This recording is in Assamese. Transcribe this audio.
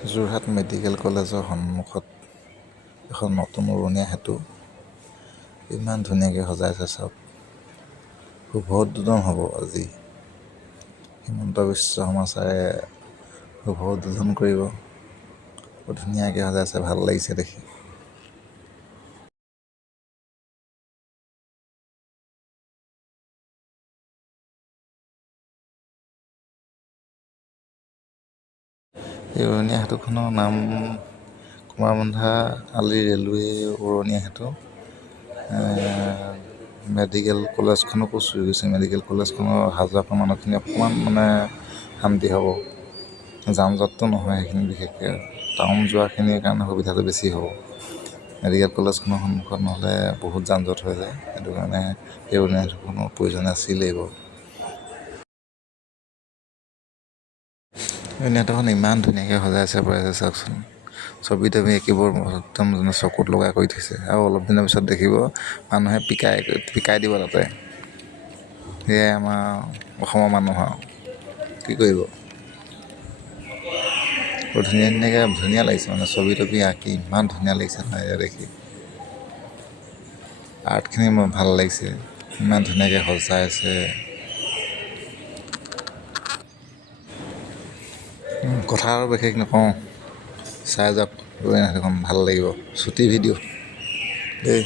যোৰহাট মেডিকেল কলেজৰ সন্মুখত এখন নতুন উৰণীয়া সেতু ইমান ধুনীয়াকৈ সজাইছে চাওক। শুভ উদ্বোধন হ'ব আজি। হিমন্ত বিশ্ব শৰ্মাই শুভ উদ্বোধন কৰিব। বৰ ধুনীয়াকৈ সজাইছে, ভাল লাগিছে দেখি। এই উৰণীয়া সেতুখনৰ নাম কুমাৰবন্ধা আলি ৰেলৱে উৰণীয়া সেতু। মেডিকেল কলেজখনকো চুই গৈছে। মেডিকেল কলেজখনৰ অহা যোৱা কৰা মানুহখিনি অকণমান শান্তি হ'ব। যান জঁটটো নহয় সেইখিনি বিশেষকৈ টাউন যোৱাখিনিৰ কাৰণে সুবিধাটো বেছি হ'ব। মেডিকেল কলেজখনৰ সন্মুখত নহ'লে বহুত যান জঁট হৈ যায়। সেইটো কাৰণে এই উৰণীয়া সেতুখনৰ প্ৰয়োজন আছিলেই বাৰু। উৰণীয়া সেতুখন ইমান ধুনীয়াকৈ সজাইছে চাওকচোন। ছবি তবি একেবোৰ একদম চকুত লগাই কৰি থৈছে। আৰু অলপ দিনৰ পিছত দেখিব মানুহে পিকাই দিব তাতে। সেয়াই আমাৰ অসমৰ মানুহ আৰু কি কৰিব। বৰ ধুনীয়া লাগিছে ছবি তবি আঁকি ইমান ধুনীয়া লাগিছে নহয় এয়া দেখি। আৰ্টখিনি মোৰ ভাল লাগিছে, ইমান ধুনীয়াকৈ সজাইছে। কথা আৰু বিশেষ নকওঁ, চাই যাওক উৰণীয়া সেতুখন ভাল লাগিব। চুটি ভিডিঅ' দেই।